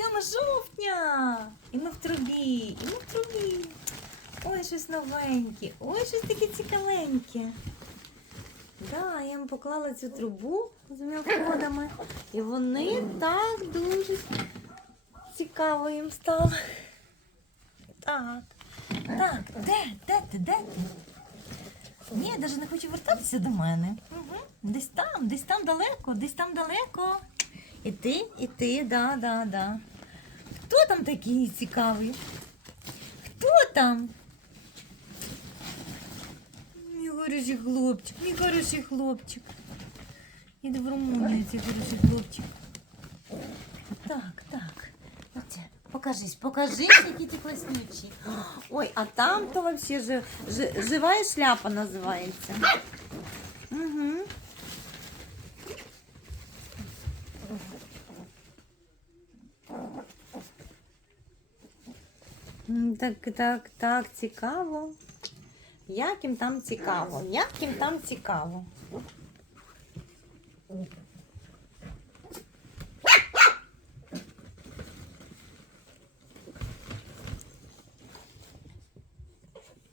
7 жовтня! І ми в трубі, і ми в трубі. Ой, щось новеньке, ой, щось таке цікавеньке. Да, я їм поклала цю трубу з мілководами, і вони так дуже цікаво їм стало. Так, так, де, де ти, де ти? Ні, я навіть не хочу вертатися до мене. Угу. Десь там, десь там далеко, десь там далеко. І ти, і ти, да, да, да. Хто там такий цікавий? Хто там? Мій хороший хлопчик, мій хороший хлопчик. В Румунію, цей хороший хлопчик. Так, так. Покажись, покажись, які ти класнючі. Ой, а там то вообще жи, жи, живая шляпа називається. Угу. Так, так, так, цікаво. Як їм там цікаво? Як їм там цікаво?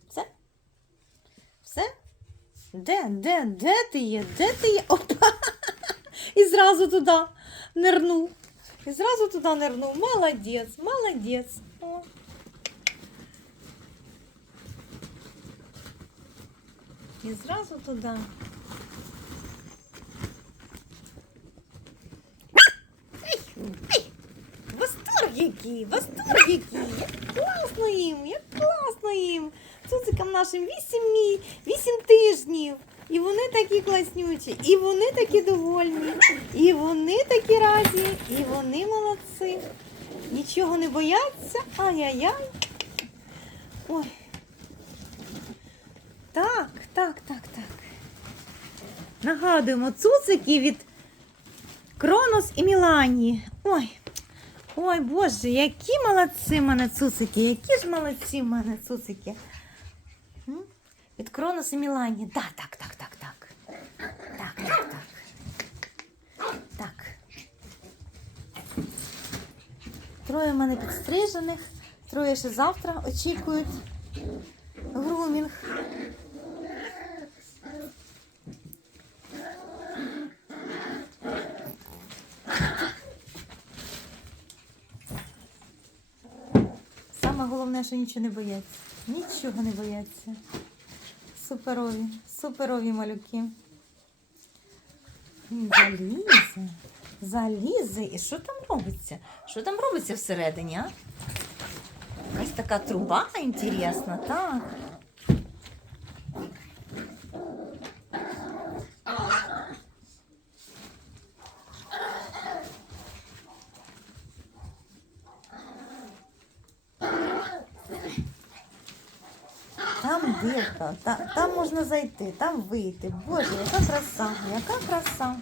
Все? Все? Де, де, де ти є? Де ти є? Опа! І зразу туди нирнув. І зразу туди нирнув. Молодець, молодець. І зразу туди. Восторг який, восторг який. Як класно їм, як класно їм. Цуцикам нашим 8, мі... 8 тижнів. І вони такі класнючі, і вони такі довольні, і вони такі раді, і вони молодці. Нічого не бояться. Ай-яй-яй. Ой. Так, так, так, так. Нагадуємо, цуцики від Кронос і Мілані. Ой, ой, Боже, які молодці в мене цуцики, які ж молодці в мене цуцики. Від Кронос і Мілані. Да, так, так, так, так. Так, так, так. Так. Троє в мене підстрижених, троє ще завтра очікують Саме головне, що нічого не бояться. Нічого не бояться. Суперові, суперові малюки. Залізе, залізе. І що там робиться? Що там робиться всередині, а? Якась така труба інтересна, так. Дірка, та, там можна зайти, там вийти. Боже, яка краса, яка краса.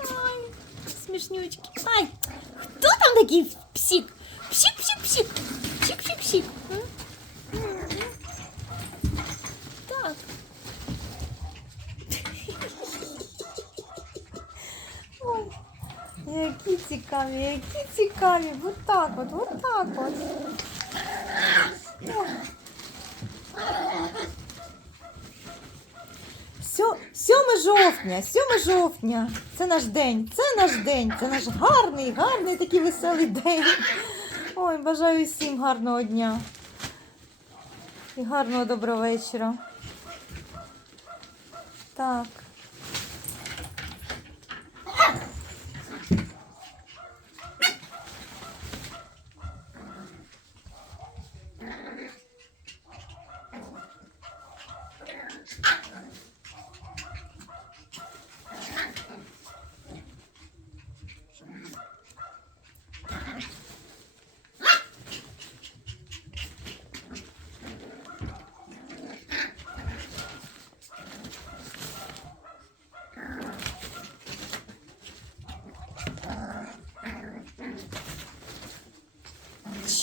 Ай, смішнючки. Ай, хто там? Псик, псик, псик. Псик, псик, Які цікаві, які цікаві. Вот так от, вот так от. Ой. Сьо- 7 жовтня, 7 жовтня. Це наш день, це наш день, це наш гарний, гарний такий веселий день. Ой, бажаю всім гарного дня. І гарного доброго вечора. Так.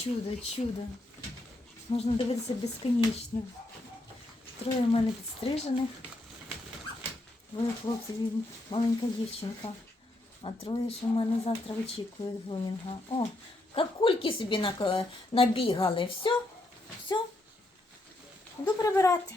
Чудо, чудо. Можна дивитися безконечно. Троє в мене підстрижених. Двоє хлопців маленька дівчинка. А троє, що в мене завтра очікують грумінга. О, какульки собі набігали. Все, все. Йду прибирати.